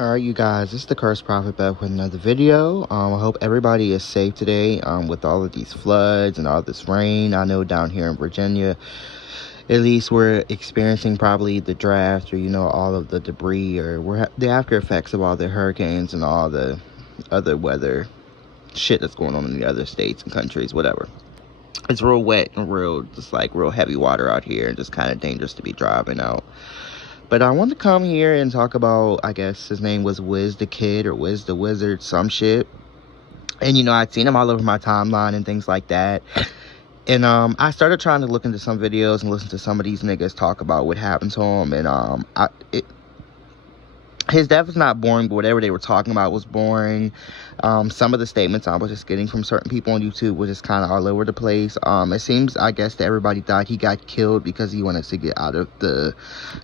Alright, you guys, this is the Cursed Prophet back with another video. I hope everybody is safe today with all of these floods and all this rain. I know down here in Virginia, at least we're experiencing probably the draft or, all of the debris or the after effects of all the hurricanes and all the other weather shit that's going on in the other states and countries, whatever. It's real wet and real heavy water out here and just kind of dangerous to be driving out. But I wanted to come here and talk about, I guess his name was Wiz the Kid or Wiz the Wizard, some shit. And, I'd seen him all over my timeline and things like that. And I started trying to look into some videos and listen to some of these niggas talk about what happened to him. And his death is not boring, but whatever they were talking about was boring. Some of the statements I was just getting from certain people on YouTube were just kind of all over the place. It seems, I guess, that everybody thought he got killed because he wanted to get out of the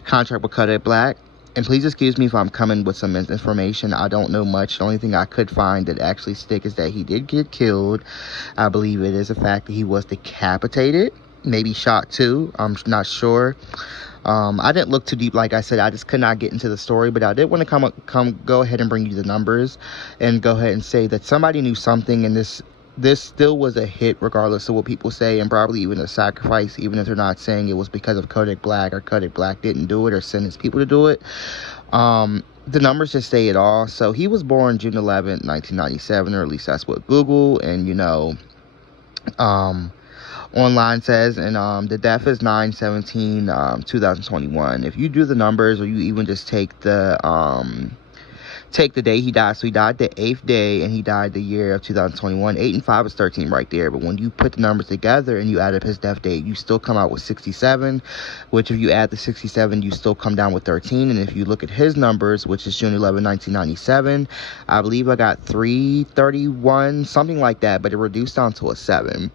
contract with Kodak Black. And please excuse me if I'm coming with some information. I don't know much. The only thing I could find that actually stick is that he did get killed. I believe it is a fact that he was decapitated, maybe shot too. I'm not sure. I didn't look too deep, like I said. I just could not get into the story, but I did want to go ahead and bring you the numbers and go ahead and say that somebody knew something, and this still was a hit regardless of what people say, and probably even a sacrifice, even if they're not saying it was because of Kodak Black or Kodak Black didn't do it or send his people to do it. The numbers just say it all. So he was born June 11th, 1997, or at least that's what Google and online says, and the death is 9/17/2021. If you do the numbers, or you even just take the day he died, so he died the 8th day and he died the year of 2021. 8 and 5 is 13 right there, but when you put the numbers together and you add up his death date, you still come out with 67, which if you add the 67, you still come down with 13. And if you look at his numbers, which is June 11, 1997, I believe I got 331, something like that, but it reduced down to a 7.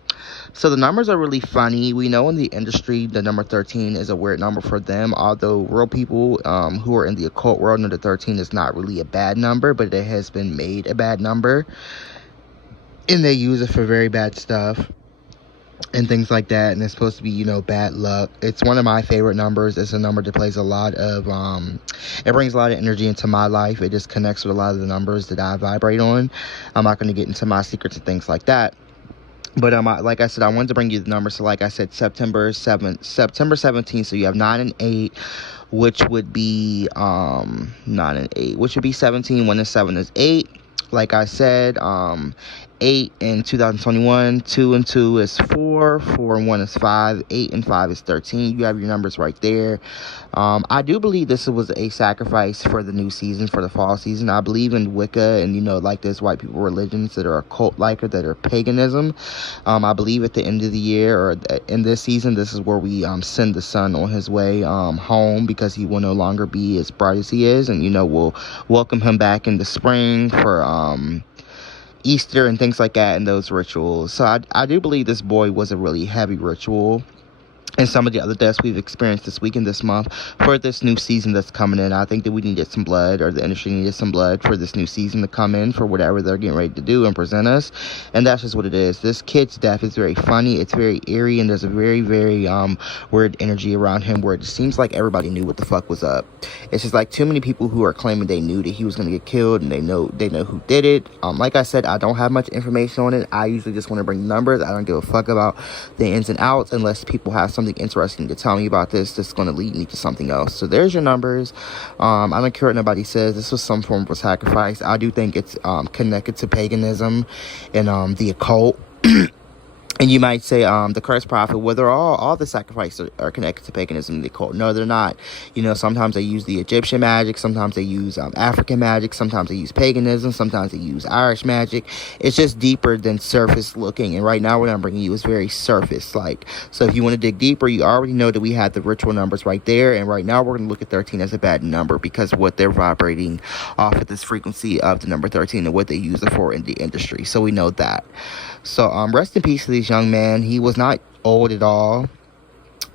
So the numbers are really funny. We know in the industry the number 13 is a weird number for them, although real people who are in the occult world know that 13 is not really a bad number, but it has been made a bad number, and they use it for very bad stuff and things like that, and it's supposed to be, bad luck. It's one of my favorite numbers. It's a number that plays a lot of it brings a lot of energy into my life. It just connects with a lot of the numbers that I vibrate on. I'm not going to get into my secrets and things like that. But like I said, I wanted to bring you the numbers. So like I said, September 17th. So you have 9 and 8, which would be 9 and 8, which would be 17. 1 and 7 is 8. Like I said, 8 in 2021, 2 and 2 is 4, 4 and 1 is 5, 8 and 5 is 13. You have your numbers right there. I do believe this was a sacrifice for the new season, for the fall season. I believe in Wicca and, like this white people religions that are occult-like or that are paganism. I believe at the end of the year or in this season, this is where we send the sun on his way home, because he will no longer be as bright as he is, and, we'll welcome him back in the spring for Easter and things like that, and those rituals. So I do believe this boy was a really heavy ritual, and some of the other deaths we've experienced this week and this month for this new season that's coming in. I think that we needed some blood, or the industry needed some blood for this new season to come in for whatever they're getting ready to do and present us. And that's just what it is. This kid's death is very funny. It's very eerie, and there's a very, very weird energy around him where it just seems like everybody knew what the fuck was up. It's just like too many people who are claiming they knew that he was going to get killed, and they know who did it. Like I said, I don't have much information on it. I usually just want to bring numbers. I don't give a fuck about the ins and outs unless people have something interesting to tell me about this that's going to lead me to something else. So there's your numbers. I don't care what nobody says. This was some form of sacrifice. I do think it's connected to paganism and the occult. And you might say, the Cursed Prophet, whether all the sacrifices are connected to paganism and the occult. No, they're not. Sometimes they use the Egyptian magic. Sometimes they use African magic. Sometimes they use paganism. Sometimes they use Irish magic. It's just deeper than surface looking. And right now what I'm bringing you is very surface-like. So if you want to dig deeper, you already know that we had the ritual numbers right there. And right now we're going to look at 13 as a bad number because of what they're vibrating off at this frequency of the number 13 and what they use it for in the industry. So we know that. So rest in peace to this young man. He was not old at all.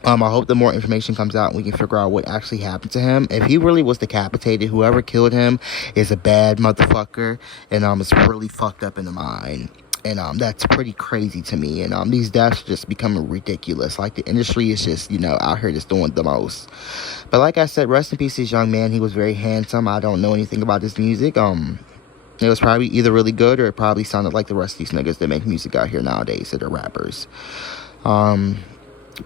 I hope that more information comes out and we can figure out what actually happened to him. If he really was decapitated, whoever killed him is a bad motherfucker, and it's really fucked up in the mind. And that's pretty crazy to me. And these deaths are just becoming ridiculous. Like, the industry is just, out here just doing the most. But like I said, rest in peace to this young man. He was very handsome. I don't know anything about his music. It was probably either really good, or it probably sounded like the rest of these niggas that make music out here nowadays that are rappers.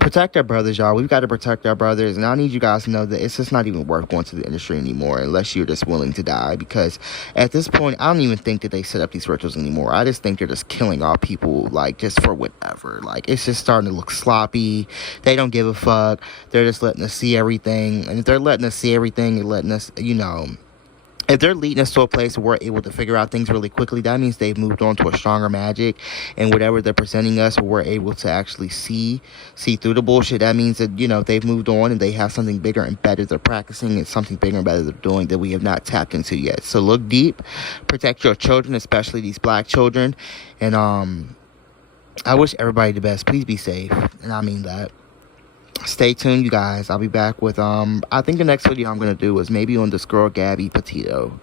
Protect our brothers, y'all. We've got to protect our brothers, and I need you guys to know that it's just not even worth going to the industry anymore unless you're just willing to die, because at this point, I don't even think that they set up these rituals anymore. I just think they're just killing all people, like, just for whatever. Like, it's just starting to look sloppy. They don't give a fuck. They're just letting us see everything, and if they're letting us see everything and letting us, if they're leading us to a place where we're able to figure out things really quickly, that means they've moved on to a stronger magic, and whatever they're presenting us, we're able to actually see through the bullshit. That means that, they've moved on and they have something bigger and better they're practicing, and something bigger and better they're doing that we have not tapped into yet. So look deep, protect your children, especially these black children, and I wish everybody the best. Please be safe, and I mean that. Stay tuned, you guys. I'll be back with I think the next video I'm gonna do is maybe on this girl Gabby Petito.